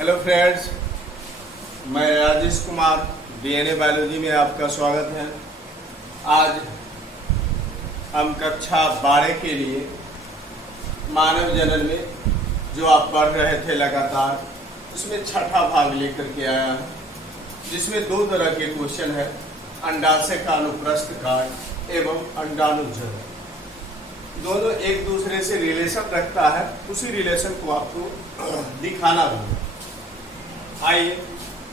Hello friends, मैं Rajesh Kumar DNA biology में आपका स्वागत है। आज हम कक्षा 12 के लिए मानव जनन में जो आप पढ़ रहे थे लगातार, उसमें छठा भाग लेकर के आया है, जिसमें दो तरह के क्वेश्चन है, अंडाशय का अनुप्रस्थ काट एवं अंडाणुजनन। दोनों एक दूसरे से रिलेशन रखता है, उसी रिलेशन को आपको दिखाना भी। आइए,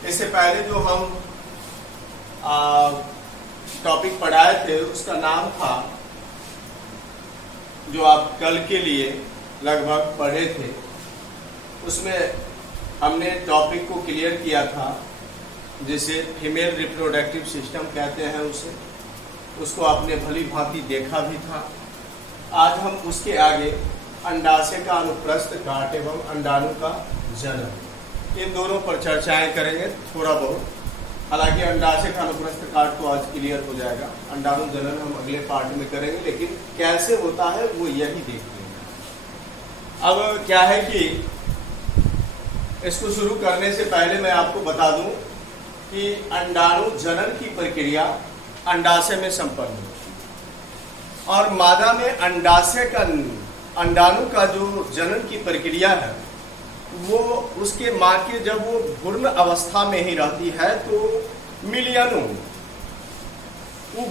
इससे पहले जो हम टॉपिक पढ़ाए थे उसका नाम था, जो आप कल के लिए लगभग पढ़े थे, उसमें हमने टॉपिक को क्लियर किया था, जिसे फीमेल रिप्रोडक्टिव सिस्टम कहते हैं उसको आपने भली भांति देखा भी था। आज हम उसके आगे अंडाशय का अनुप्रस्थ काट एवं अंडाणु का जनन, इन दोनों पर चर्चाएं करेंगे थोड़ा बहुत। हालांकि अंडाशय का अनुप्रस्थ काट तो आज क्लियर हो जाएगा, अंडाणु जनन हम अगले पार्ट में करेंगे, लेकिन कैसे होता है वो यही देख लेंगे। अब क्या है कि इसको शुरू करने से पहले मैं आपको बता दूं कि अंडाणु जनन की प्रक्रिया अंडाशय में संपन्न होती है और मादा में अंडाणु का जो जनन की प्रक्रिया है वो उसके माँ के जब वो भ्रूण अवस्था में ही रहती है तो मिलियनों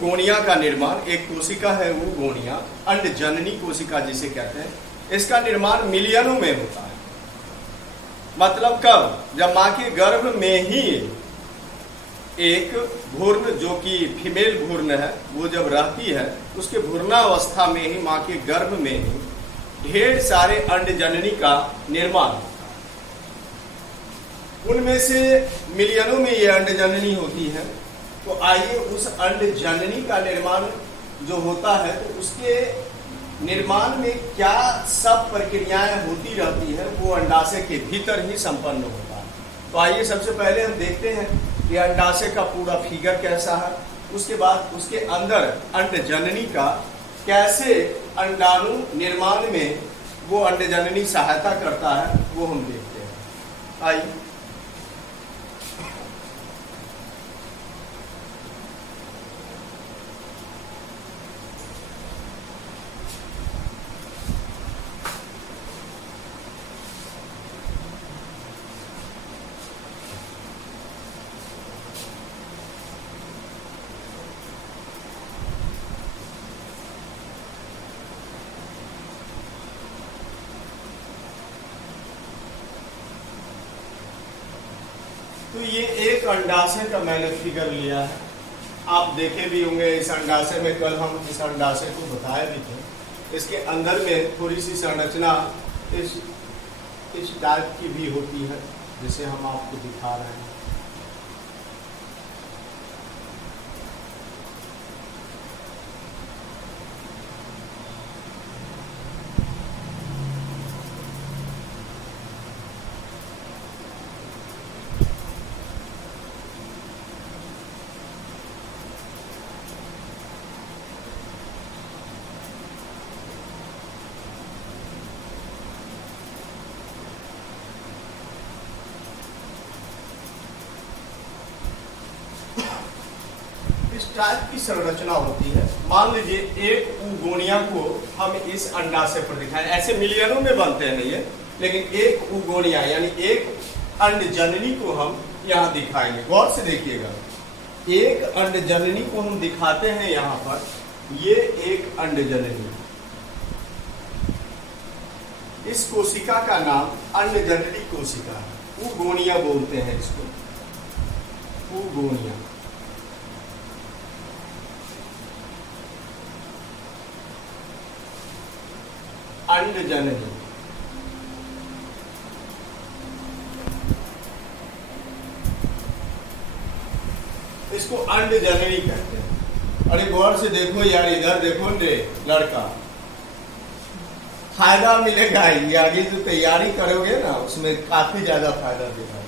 गोनिया का निर्माण, एक कोशिका है वो गोनिया, अंडजननी कोशिका जिसे कहते हैं, इसका निर्माण मिलियनों में होता है। मतलब कब? जब माँ के गर्भ में ही एक भ्रूण, जो कि फीमेल भ्रूण है, वो जब रहती है उसके भ्रूणावस्था में ही माँ के गर्भ में ही ढेर सारे अंडजननी का निर्माण होता है। उनमें से मिलियनों में ये अंडजननी होती है। तो आइए उस अंडजननी का निर्माण जो होता है तो उसके निर्माण में क्या सब प्रक्रियाएं होती रहती है, वो अंडाशय के भीतर ही संपन्न होता है। तो आइए सबसे पहले हम देखते हैं कि अंडाशय का पूरा फिगर कैसा है, उसके बाद उसके अंदर अंडजननी का कैसे अंडाणु निर्माण में वो अंडजननी सहायता करता है, वो हम देखते हैं। आइए, तो ये एक अंडाशय का मैंने फिगर लिया है। आप देखे भी होंगे इस अंडाशय में, कल हम इस अंडाशय को बताए भी थे। इसके अंदर में थोड़ी सी संरचना इस टाइप की भी होती है, जिसे हम आपको दिखा रहे हैं। इस टाइप की संरचना होती है। मान लीजिए एक उगोनिया को हम इस अंडाशय पर दिखाएं, ऐसे मिलियनों में बनते हैं ये, लेकिन एक उगोनिया यानी एक अंडजननी को हम यहाँ दिखाएंगे। गौर से देखिएगा, एक अंडजननी को हम दिखाते हैं यहाँ पर, ये एक अंडजननी। इस कोशिका का नाम अंडजननी कोशिका है, उगोनिया बोलते हैं इसको, उगोनिया। अंडजननी, इसको अंडजननी कहते हैं। अरे गौर से देखो यार, इधर देखो रे लड़का, फायदा मिलेगा। ये आगे जो तैयारी करोगे ना, उसमें काफी ज्यादा फायदा देगा।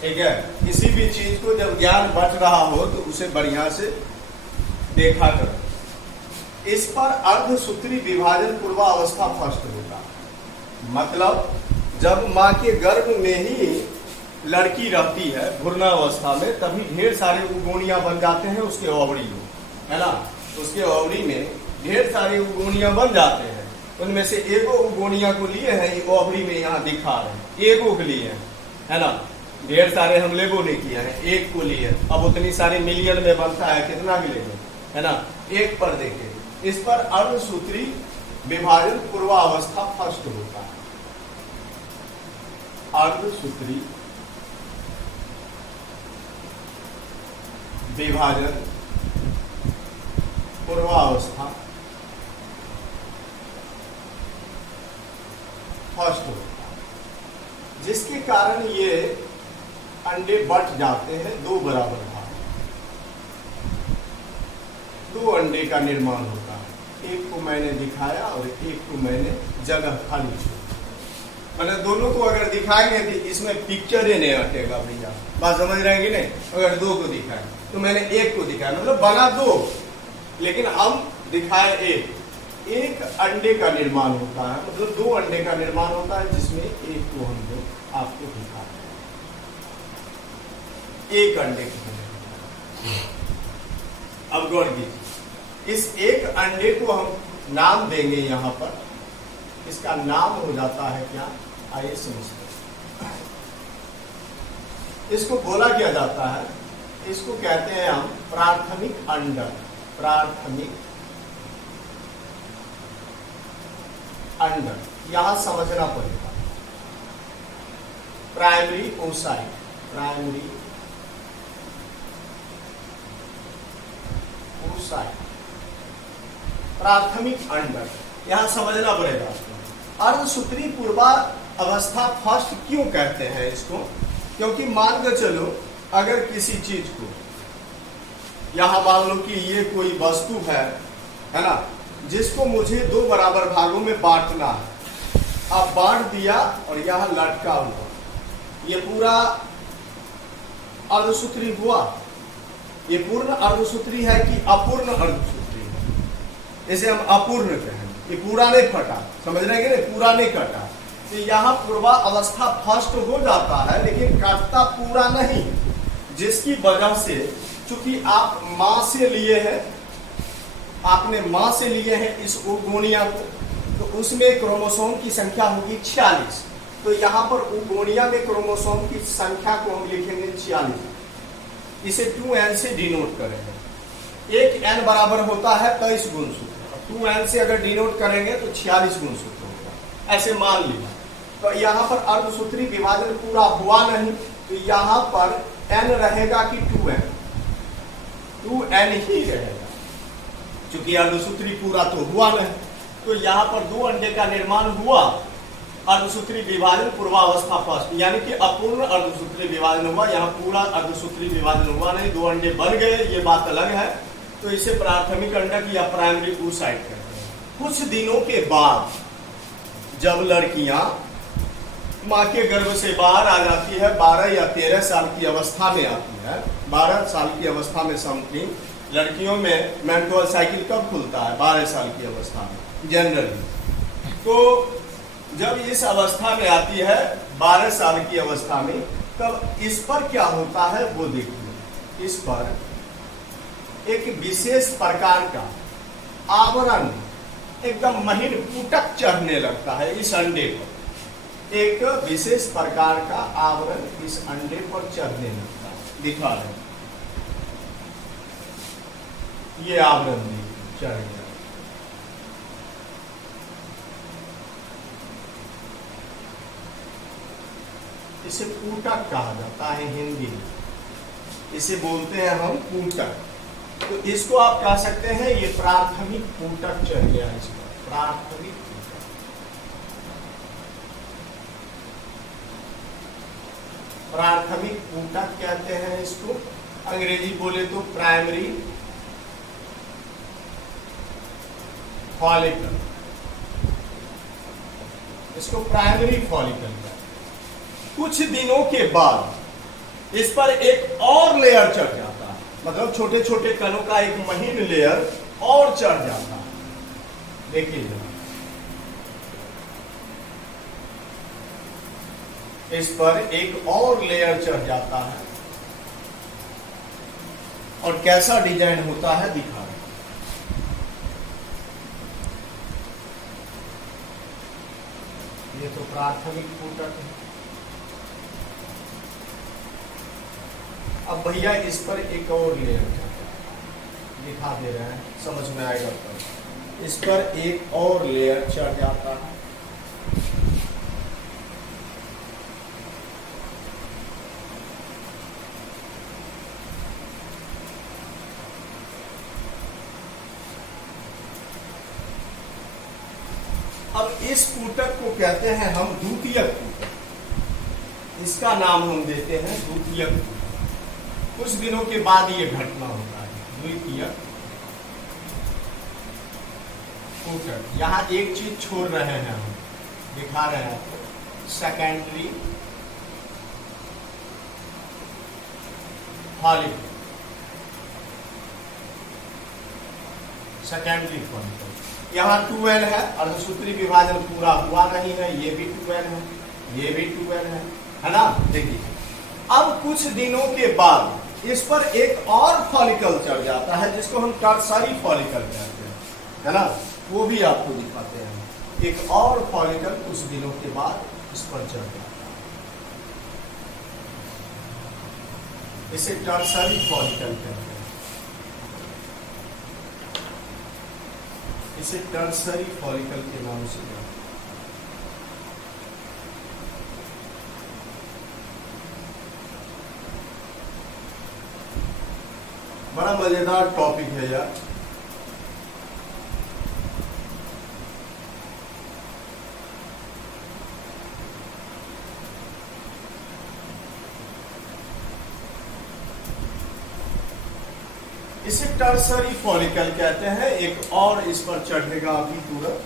ठीक है, किसी भी चीज को जब ज्ञान बच रहा हो तो उसे बढ़िया से देखा करो। इस पर अर्धसूत्री विभाजन पूर्वावस्था फर्स्ट होता है। मतलब जब माँ के गर्भ में ही लड़की रहती है भ्रूणावस्था में, तभी ढेर सारे उगोनिया बन जाते हैं उसके ओवरी में, है ना। उसके ओवरी में ढेर सारे उगोनिया बन जाते हैं। उनमें से एगो उगोनिया को लिए हैं, ये ओवरी में यहाँ दिखा रहे हैं, एगो के लिए है ना। ढेर सारे हम लेबो नहीं किए हैं, एक को लिए। अब उतनी सारी मिलियन में बनता है, कितना के लेंगे, है ना। एक पर देखें, इस पर अर्धसूत्री विभाजन पूर्वावस्था फर्स्ट होता है। अर्धसूत्री विभाजन पूर्वावस्था फर्स्ट होता है, जिसके कारण ये अंडे बट जाते हैं दो बराबर भाग। दो अंडे का निर्माण होता है, एक को मैंने दिखाया और एक को मैंने जगह खाली छोड़ी। मतलब दोनों को अगर दिखाएंगे तो इसमें पिक्चर ही नहीं हटेगा भैया, बात समझ रहे हैं कि नहीं। अगर दो को दिखाए तो मैंने एक को दिखाया, मतलब बना दो लेकिन हम दिखाए एक। एक अंडे का निर्माण होता है, मतलब दो अंडे का निर्माण होता है, जिसमें एक को हम लोग आपको दिखा एक अंडे को। अब गौर कीजिए, इस एक अंडे को हम नाम देंगे यहाँ पर, इसका नाम हो जाता है क्या, आइए समझते हैं। इसको बोला क्या जाता है, इसको कहते हैं हम प्राथमिक अंडक। प्राथमिक अंडक यहां समझना पड़ेगा। प्राइमरी ओसाइट, प्राइमरी ओसाइट, प्राथमिक अंडक यहां समझना पड़ेगा। अर्धसूत्री पूर्वा अवस्था फर्स्ट क्यों कहते हैं इसको, क्योंकि मान के चलो अगर किसी चीज को यहां मान लो कि ये कोई वस्तु है ना, जिसको मुझे दो बराबर भागों में बांटना है। अब बांट दिया और यहां लटका हुआ, ये पूरा अर्धसूत्री हुआ। ये पूर्ण अर्धसूत्री है कि अपूर्ण अर्धसूत्री है, इसे हम अपूर्ण कहेंगे। ये पूरा नहीं फटा, समझ रहे हैं कि नहीं, पूरा नहीं कटा। तो यहाँ पूर्वा अवस्था फर्स्ट हो जाता है, लेकिन कटता पूरा नहीं, जिसकी वजह से चूंकि आप मां से लिए हैं, आपने मां से लिए हैं इस उगोनिया को, तो उसमें क्रोमोसोम की संख्या होगी 46। तो यहाँ पर उगोनिया में क्रोमोसोम की संख्या को हम लिखेंगे 46। इसे 2n से डिनोट करेंगे। एक n बराबर होता है 23 गुणसूत्र, 2n से अगर डिनोट करेंगे तो 46 गुणसूत्र होगा, ऐसे मान लिया। तो यहाँ पर अर्धसूत्री विभाजन पूरा हुआ नहीं, तो यहाँ पर n रहेगा कि 2n, 2n ही रहेगा, क्योंकि अर्धसूत्री पूरा तो हुआ नहीं। तो यहाँ पर दो अंडे का निर्माण हुआ, अर्धसूत्री विभाजन पूर्वावस्था फर्स्ट, यानी कि अपूर्ण अर्धसूत्री विभाजन हुआ। यहाँ पूरा अर्धसूत्री विभाजन हुआ नहीं, दो अंडे बन गए, ये बात अलग है। तो इसे प्राथमिक अंडक या प्राइमरी oocyte कहते हैं। कुछ दिनों के बाद जब लड़कियां माँ के गर्भ से बाहर आ जाती है, 12 या 13 साल की अवस्था में आती है, 12 साल की अवस्था में समथिंग, लड़कियों में मेंस्ट्रुअल साइकिल कब खुलता है, 12 साल की अवस्था में जनरली। तो जब इस अवस्था में आती है 12 साल की अवस्था में, तब इस पर क्या होता है वो देखिए। इस पर एक विशेष प्रकार का आवरण, एकदम महीन पुटक चढ़ने लगता है इस अंडे पर। एक विशेष प्रकार का आवरण इस अंडे पर चढ़ने लगता है, दिखा रहे हैं, ये आवरण चढ़ गया। इसे पुटक कहा जाता है हिंदी में, इसे बोलते हैं हम पुटक। तो इसको आप कह सकते हैं ये प्राथमिक पुटक चढ़ गया है, इसका प्राथमिक पुटक। प्राथमिक पुटक कहते हैं इसको, अंग्रेजी बोले तो प्राइमरी फॉलिकल, इसको प्राइमरी फॉलिकल कहते हैं। कुछ दिनों के बाद इस पर एक और लेयर चढ़ जाता है, मतलब छोटे छोटे कणों का एक महीन लेयर और चढ़ जाता है। देखिए इस पर एक और लेयर चढ़ जाता है और कैसा डिजाइन होता है दिखा रहे। ये तो प्राथमिक फूटक है। अब भैया इस पर एक और लेयर चढ़ दिखा दे रहे हैं, समझ में आएगा तो। इस पर एक और लेयर चढ़ जाता है। अब इस फूटक को कहते हैं हम द्वितीयक फूटक। इसका नाम हम देते हैं द्वितीयक फूटक। कुछ दिनों के बाद ये घटना होता है, द्वितीयक फूटक। यहां एक चीज छोड़ रहे हैं हम, दिखा रहे हैं आपको, सेकेंडरी फॉलिकल। सेकेंडरी फॉलिकल यहाँ 2n है, अर्धसूत्री विभाजन पूरा हुआ नहीं है, ये भी 2n है, ये भी 2n है ना। देखिए अब कुछ दिनों के बाद इस पर एक और फॉलिकल चढ़ जाता है जिसको हम टर्सरी फॉलिकल कहते हैं, है ना। वो भी आपको दिखाते हैं। एक और फॉलिकल कुछ दिनों के बाद इस पर चढ़ जाता है, इसे टर्सरी फॉलिकल कहते हैं। इसे टर्सरी फॉलिकल के नाम से जानते हैं। बड़ा मजेदार टॉपिक है यार। इसे टर्सरी फॉलिकल कहते हैं। एक और इस पर चढ़ेगा अभी तुरंत,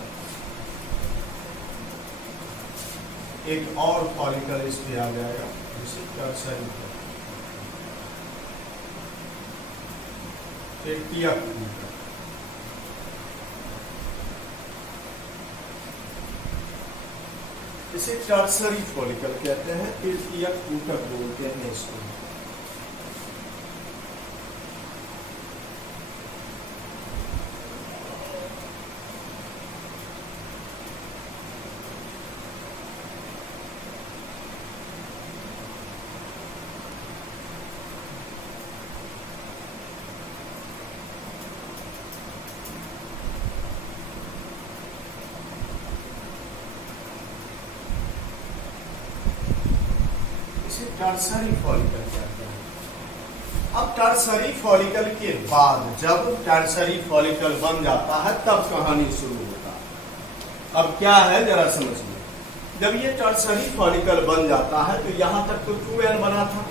एक और फॉलिकल इस पे आ जाएगा, इसे टर्सरी तृतीयक फूटक। इसे टर्सरी फॉलिकल कहते हैं, तृतीयक फूटक बोलते हैं इसको। टर्सरी फॉलिकल कहते हैं। अब टर्सरी फॉलिकल के बाद जब टर्सरी फॉलिकल बन जाता है तब कहानी शुरू होता है। अब क्या है जरा समझिए। जब ये टर्सरी फॉलिकल बन जाता है तो यहां तक तो 2n बना था।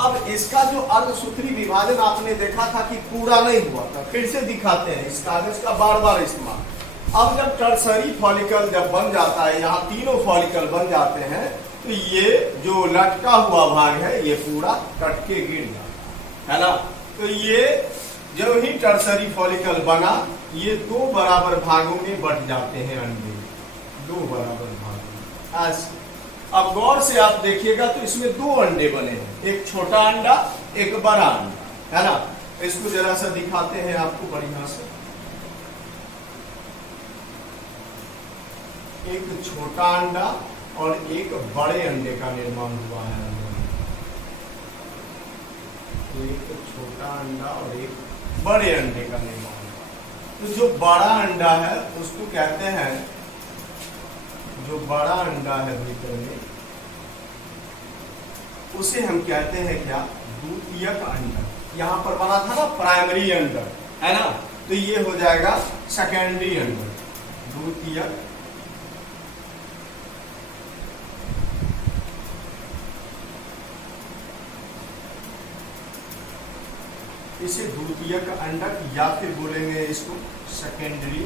अब इसका जो अर्धसूत्री विभाजन आपने देखा था कि पूरा नहीं हुआ था, फिर से दिखाते हैं, इस कागज का बार बार इस्तेमाल। अब जब टर्सरी फॉलिकल जब बन जाता है, यहाँ तीनों फॉलिकल बन जाते हैं, तो ये जो लटका हुआ भाग है ये पूरा कट के गिर जाता है ना। तो ये जब ही टर्सरी फॉलिकल बना, ये दो बराबर भागों में बट जाते हैं अंडे, दो बराबर भागों में। अब गौर से आप देखिएगा तो इसमें दो अंडे बने हैं, एक छोटा अंडा एक बड़ा अंडा, है ना। इसको जरा सा दिखाते हैं आपको बढ़िया से। एक छोटा अंडा और एक बड़े अंडे का निर्माण हुआ है। एक छोटा अंडा और एक बड़े अंडे का निर्माण हुआ। तो जो बड़ा अंडा है उसको कहते हैं, जो बड़ा अंडा है भीतर में, उसे हम कहते हैं क्या, द्वितीयक अंडा। यहां पर बना था ना प्राइमरी अंडा, है ना, तो ये हो जाएगा सेकेंडरी अंडा, द्वितीयक। इसे द्वितीयक अंडक या फिर बोलेंगे इसको सेकेंडरी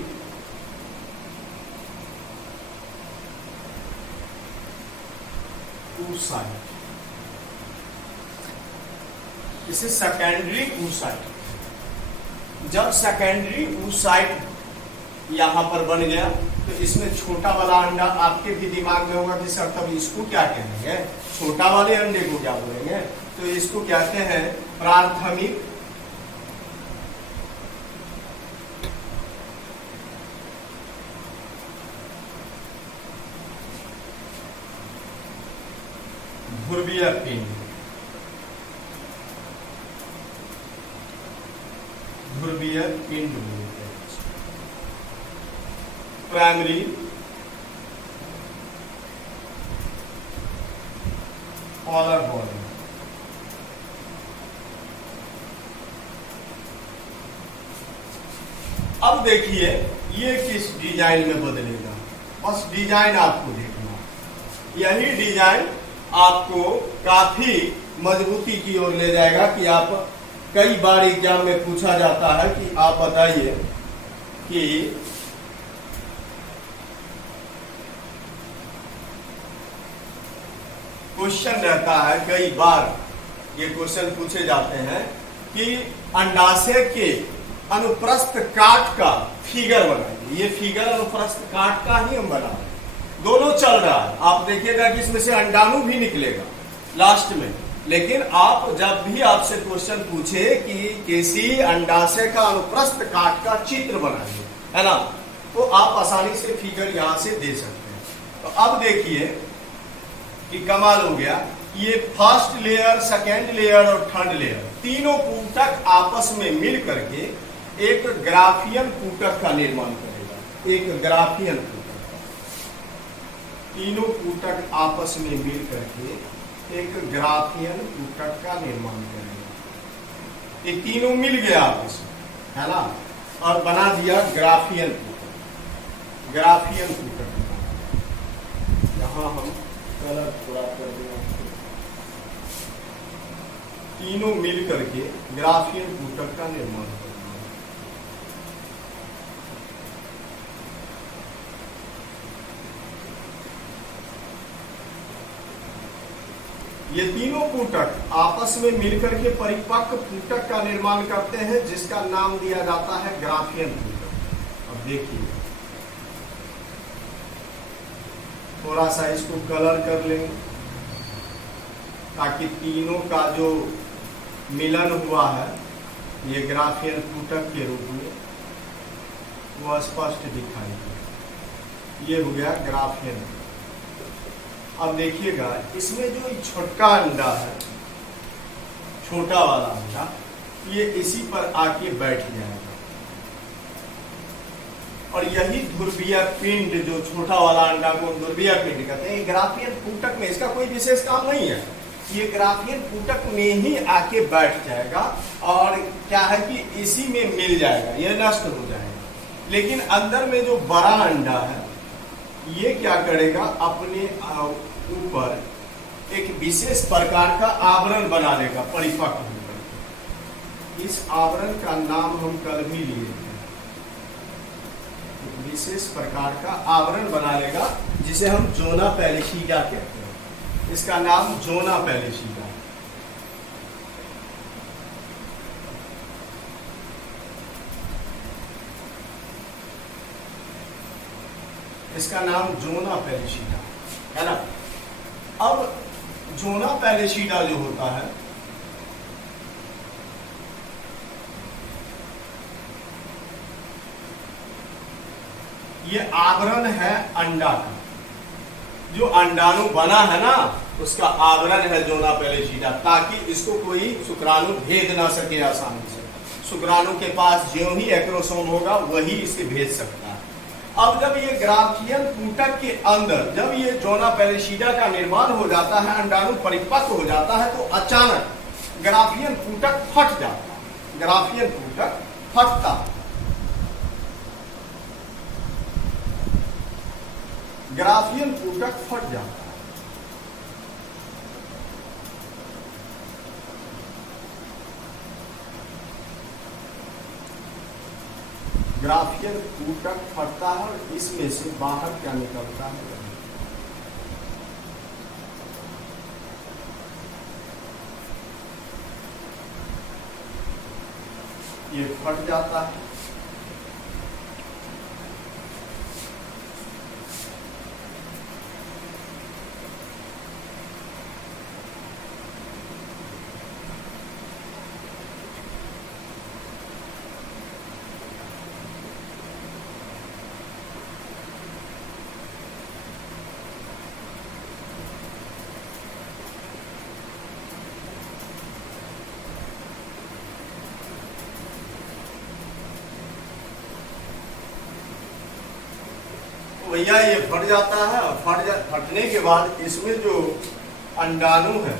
oocyte। इसे सेकेंडरी oocyte। जब सेकेंडरी oocyte यहां पर बन गया तो इसमें छोटा वाला अंडा आपके भी दिमाग में होगा कि सर तब इसको क्या कहेंगे, छोटा वाले अंडे को क्या बोलेंगे, तो इसको कहते हैं प्राथमिक ध्रुवीय पिंड। ध्रुवीय पिंड बोलते हैं, प्राइमरी पोलर बॉडी। अब देखिए ये किस डिजाइन में बदलेगा, बस डिजाइन आपको देखना, यही डिजाइन आपको काफी मजबूती की ओर ले जाएगा कि आप, कई बार एग्जाम में पूछा जाता है कि आप बताइए कि क्वेश्चन रहता है, कई बार ये क्वेश्चन पूछे जाते हैं कि अंडाशय के अनुप्रस्थ काट का फिगर बनाइए। ये फिगर अनुप्रस्थ काट का ही हम बना रहे हैं, दोनों चल रहा है। आप देखिएगा कि इसमें से अंडाणु भी निकलेगा लास्ट में, लेकिन आप जब भी आपसे क्वेश्चन पूछे कि किसी अंडाशय का अनुप्रस्थ काट का चित्र बनाइए, है ना, तो आप आसानी से फिगर यहां से दे सकते हैं। तो अब देखिए कि कमाल हो गया, ये फर्स्ट लेयर, सेकेंड लेयर और थर्ड लेयर तीनों पूटक आपस में मिल करके एक ग्राफियन पूटक का निर्माण करेगा। एक ग्राफियन पूटक, तीनों पूटक आपस में मिल करके एक ग्राफियन पूटक का निर्माण करेगा। ये तीनों मिल गया आपस में, है ना, और बना दिया ग्राफियन पूटक। ग्राफियन पूटक यहां हम कलर थोड़ा कर देंगे, तीनों मिल करके ग्राफियन पूटक का निर्माण करेगा। ये तीनों पूटक आपस में मिलकर के परिपक्व पूटक का निर्माण करते हैं, जिसका नाम दिया जाता है ग्राफियन पूटक। अब देखिए थोड़ा सा इसको कलर कर लेंगे ताकि तीनों का जो मिलन हुआ है ये ग्राफियन पूटक के रूप में वो स्पष्ट दिखाई दे। ये हो गया ग्राफियन। अब देखिएगा इसमें जो छोटा अंडा है, छोटा वाला अंडा, ये इसी पर आके बैठ जाएगा और यही ध्रुवीय पिंड, जो छोटा वाला अंडा को ध्रुवीय पिंड कहते हैं, ग्राफियन पूटक में इसका कोई विशेष काम नहीं है, ये ग्राफियन पूटक में ही आके बैठ जाएगा और क्या है कि इसी में मिल जाएगा, ये नष्ट हो जाएगा। लेकिन अंदर में जो बड़ा अंडा है ये क्या करेगा, अपने ऊपर एक विशेष प्रकार का आवरण बना लेगा परिपक्व होकर। इस आवरण का नाम हम कल भी लिए थे, विशेष प्रकार का आवरण बना लेगा जिसे हम जोना पैलिशिडा कहते हैं। इसका नाम जोना पैलिशिडा। इसका नाम जोना पैलिशिडा है ना। अब जोना पैलिशिडा जो होता है ये आवरण है अंडा का, जो अंडाणु बना है ना उसका आवरण है जोना पैलिशिडा, ताकि इसको कोई शुक्राणु भेद ना सके आसानी से। शुक्राणु के पास ज्यों ही एक्रोसोम होगा वही इसे भेज सकता है। अब जब ये ग्राफियन पूटक के अंदर जब ये जोना पैलिशिडा का निर्माण हो जाता है, अंडाणु परिपक्व हो जाता है, तो अचानक ग्राफियन पूटक फट जाता है। ग्राफियन पूटक फटता है, ग्राफियन पूटक फट जाता है। ग्राफियन पूटक फटता है और इसमें से बाहर क्या निकलता है, ये फट जाता है। तो भैया ये फट जाता है और फटने के बाद इसमें जो अंडाणु है,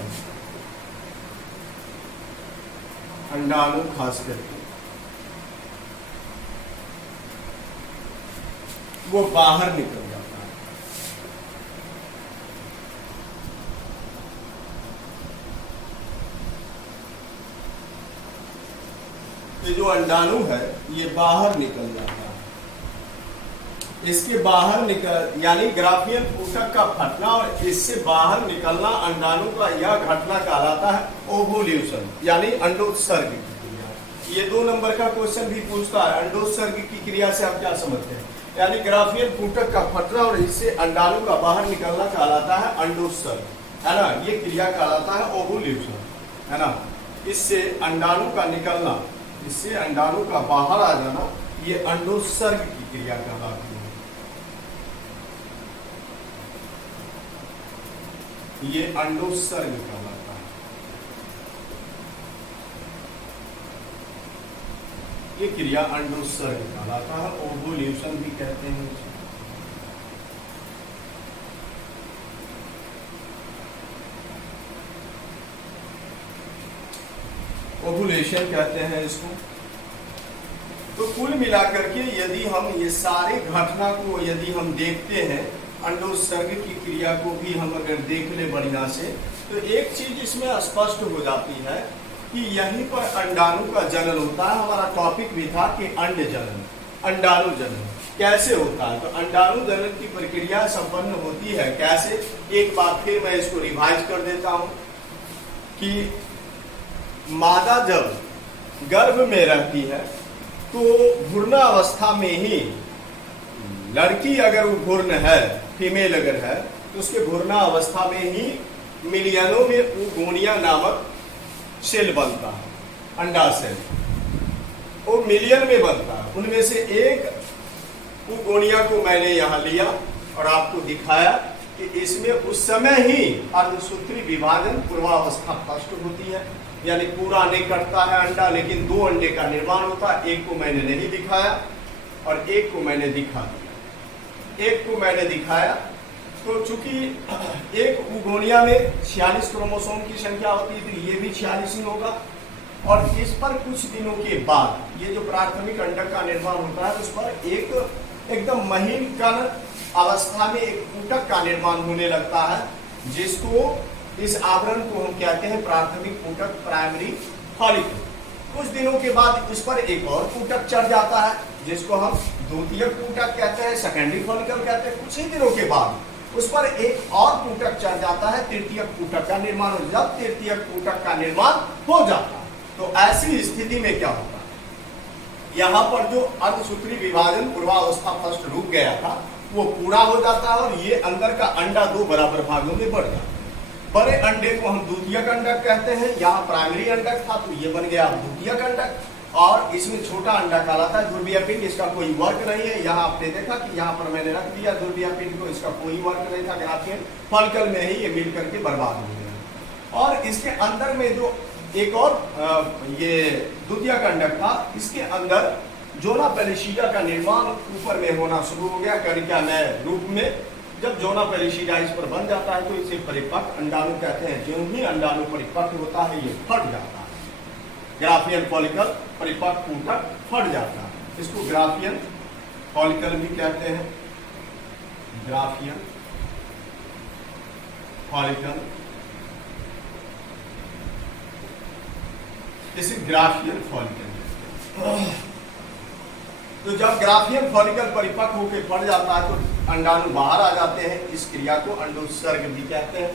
अंडाणु खास करके वो बाहर निकल जाता है। ये जो अंडाणु है ये बाहर निकल जाता है। इसके बाहर निकल यानी ग्राफियन ऊतक का फटना और इससे बाहर निकलना अंडाणु का यह घटना कहलाता है ओवुलेशन यानी अंडोत्सर्ग की क्रिया। ये 2 नंबर का क्वेश्चन भी पूछता है, अंडोत्सर्ग की क्रिया से आप क्या समझते हैं? यानी ग्राफियन ऊतक का फटना और इससे अंडाणु का बाहर निकलना कहलाता है अंडोत्सर्ग, है ना। ये क्रिया कहलाता है ओवुलेशन, है ना। इससे अंडाणु का निकलना, इससे अंडाणु का बाहर आ जाना, ये अंडोत्सर्ग की क्रिया कहलाती है। ये अंडोत्सर्ग कहलाता है। ये क्रिया अंडोत्सर्ग कहलाता है, ओवुलेशन भी कहते हैं इसे। ओवुलेशन कहते हैं इसको। तो कुल मिलाकर के यदि हम ये सारे घटना को यदि हम देखते हैं, अंडोत्सर्ग की क्रिया को भी हम अगर देख ले बढ़िया से, तो एक चीज इसमें स्पष्ट हो जाती है कि यहीं पर अंडाणु का जनन होता है। हमारा टॉपिक भी था कि अंड जनन, अंडाणु जनन कैसे होता है। तो अंडाणु जनन की प्रक्रिया संपन्न होती है कैसे, एक बार फिर मैं इसको रिवाइज कर देता हूं कि मादा जब गर्भ में रहती है तो भ्रूण अवस्था में ही, लड़की अगर वो भ्रूण है, फीमेल अगर है, तो उसके भ्रूण अवस्था में ही मिलियनों में ओगोनिया नामक सेल बनता है, अंडा सेल। वो मिलियन में बनता है। उनमें से एक ओगोनिया को मैंने यहाँ लिया और आपको दिखाया कि इसमें उस समय ही अर्धसूत्री विभाजन पूर्वावस्था स्पष्ट होती है, यानी पूरा नहीं कटता है अंडा, लेकिन 2 अंडे का निर्माण होता है। एक को मैंने नहीं दिखाया और एक को मैंने दिखा दिया। एक को मैंने दिखाया तो चूंकि एक ओगोनिया में 46 क्रोमोसोम की संख्या होती है, तो ये भी 46 ही होगा। और इस पर कुछ दिनों के बाद ये जो प्राथमिक अंडक का निर्माण होता है, उस पर एक एकदम महीन कण अवस्था में एक ऊतक का निर्माण होने लगता है, जिसको इस आवरण को हम कहते हैं प्राथमिक ऊतक, प्राइमरी फॉलिकल। कुछ दिनों के बाद इस पर एक और ऊतक चढ़ जाता है, जिसको हम द्वितीयक ऊतक कहते हैं, सेकेंडरी फॉलिकल कहते हैं। कुछ ही दिनों के बाद उस पर एक और ऊतक चढ़ जाता है, तृतीयक ऊतक का निर्माण हो। जब तृतीयक ऊतक का निर्माण हो जाता है तो ऐसी स्थिति में क्या होता है, यहाँ पर जो अर्धसूत्री विभाजन पूर्वावस्था फर्स्ट रुक गया था वो पूरा हो जाता है और ये अंदर का अंडा 2 बराबर भागों में बढ़ जाता है। बड़े अंडे को हम द्वितीयक अंडक कहते हैं, यहाँ प्राइमरी अंडक था तो ये बन गया द्वितीयक अंडक। और इसमें छोटा अंडा कहलाता है ध्रुवीय पिंड, इसका कोई वर्क नहीं है। यहाँ आपने देखा कि यहाँ पर मैंने रख दिया ध्रुवीय पिंड को, इसका कोई वर्क नहीं था, ग्राफियन फॉलिकल में ही ये मिल करके बर्बाद हो गया। और इसके अंदर में जो एक और ये द्वितीयक अंडक था, इसके अंदर जोना पेलिशिडा का निर्माण ऊपर में होना शुरू हो गया कणिका नए रूप में। जब जोना पेलिशिडा इस पर बन जाता है तो इसे परिपक्व अंडाणु कहते हैं। जो ही अंडाणु परिपक्व होता है ये फट जाता है, ग्राफियन फॉलिकल परिपक्व ऊतक फट जाता है। इसको ग्राफियन फॉलिकल भी कहते हैं, ग्राफियन फॉलिकल, इसे ग्राफियन फॉलिकल। तो जब ग्राफियन फॉलिकल परिपक्व होकर फट जाता है तो अंडाणु बाहर आ जाते हैं। इस क्रिया को अंडोत्सर्ग भी कहते हैं।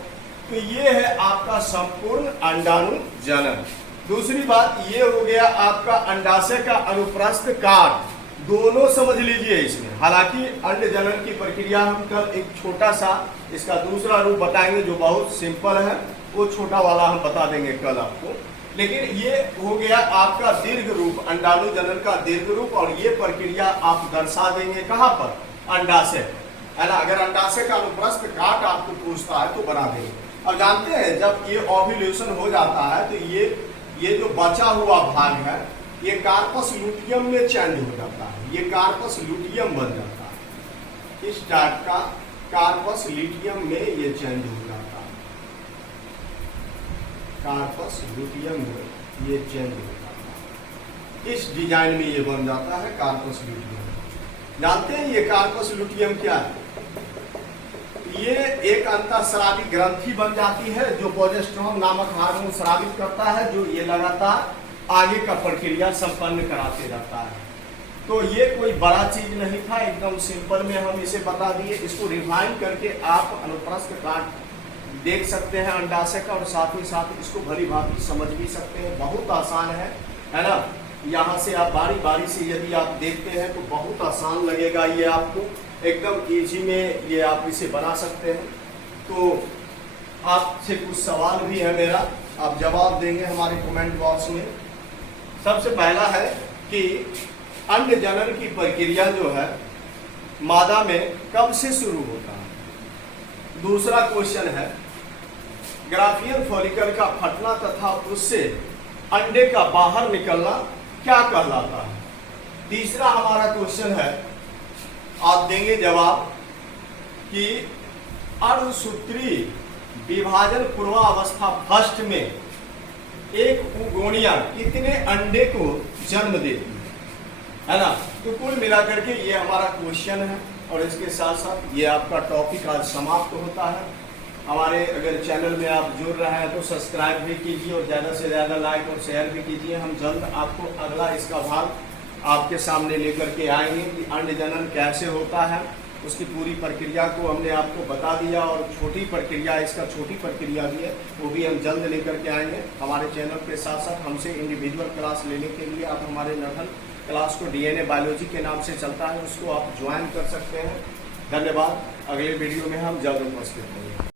तो ये है आपका संपूर्ण अंडाणु जनन। दूसरी बात ये हो गया आपका अंडाशय का अनुप्रस्थ काट, दोनों समझ लीजिए इसमें। हालांकि अंड जनन की प्रक्रिया हम कल एक छोटा सा इसका दूसरा रूप बताएंगे जो बहुत सिंपल है, वो छोटा वाला हम बता देंगे कल आपको। लेकिन ये हो गया आपका दीर्घ रूप, अंडाणु जनन का दीर्घ रूप। और ये प्रक्रिया आप दर्शा देंगे कहाँ पर, अंडाशय, है ना। अगर अंडाशय का अनुप्रस्थ काट आपको पूछता है तो बना देंगे। अब जानते हैं जब ये ओव्यूलेशन हो जाता है तो ये जो बचा हुआ भाग है ये कार्पस लुटियम में चेंज हो जाता है, ये कार्पस लुटियम बन जाता है। इस टाइप का कार्पस ल्यूटियम में ये चेंज हो जाता है। कार्पस ल्यूटियम में ये चेंज हो जाता है, इस डिजाइन में ये बन जाता है कार्पस ल्यूटियम। जानते हैं ये कार्पस ल्यूटियम क्या है? ये एक अंतःस्रावी ग्रंथि बन जाती है जो प्रोजेस्टेरोन नामक हार्मोन स्रावित करता है, जो ये लगातार आगे का प्रक्रिया संपन्न कराते रहता है। तो ये कोई बड़ा चीज नहीं था, एकदम सिंपल में हम इसे बता दिए। इसको रिफाइन करके आप अनुप्रस्थ काट देख सकते हैं अंडाशय का, और साथ ही साथ इसको भली भांति समझ भी सकते हैं। बहुत आसान है ना। यहाँ से आप बारी बारी से यदि आप देखते हैं तो बहुत आसान लगेगा ये आपको, एकदम इजी में ये आप इसे बना सकते हैं। तो आपसे कुछ सवाल भी है मेरा, आप जवाब देंगे हमारे कमेंट बॉक्स में। सबसे पहला है कि अंड जनन की प्रक्रिया जो है मादा में कब से शुरू होता है? दूसरा क्वेश्चन है ग्राफियन फॉलिकल का फटना तथा उससे अंडे का बाहर निकलना क्या कहलाता है? तीसरा हमारा क्वेश्चन है, आप देंगे जवाब कि अर्धसूत्री विभाजन पूर्वावस्था फर्स्ट में एक उगोनिया कितने अंडे को जन्म देती है ना। तो कुल मिलाकर के ये हमारा क्वेश्चन है, और इसके साथ साथ ये आपका टॉपिक आज समाप्त होता है। हमारे अगर चैनल में आप जुड़ रहे हैं तो सब्सक्राइब भी कीजिए और ज़्यादा से ज़्यादा लाइक और शेयर भी कीजिए। हम जल्द आपको अगला इसका भाग आपके सामने लेकर के आएंगे कि अंड जनन कैसे होता है, उसकी पूरी प्रक्रिया को हमने आपको बता दिया, और छोटी प्रक्रिया, इसका छोटी प्रक्रिया भी है, वो भी हम जल्द लेकर के आएंगे हमारे चैनल के साथ साथ। हमसे इंडिविजुअल क्लास लेने के लिए आप हमारे नर्हल क्लास को डीएनए बायोलॉजी के नाम से चलता है, उसको आप ज्वाइन कर सकते हैं। धन्यवाद। अगले वीडियो में हम जल्द उपस्थित होंगे।